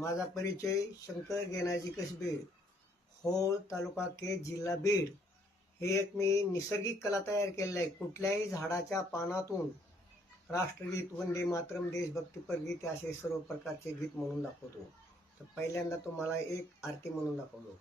माझा परिचय शंकर गेनाजी कसबे, होळ तालुका केज जिल्हा बीड। हे एक मी नैसर्गिक कला तयार केलेलं आहे। कुठल्याही झाडाच्या पानातून राष्ट्रगीत, वंदे मातरम, देशभक्तीपर गीत असे सर्व प्रकारचे गीत म्हणून दाखवतो। तर पहिल्यांदा तुम्हाला एक आरती म्हणून दाखवतो।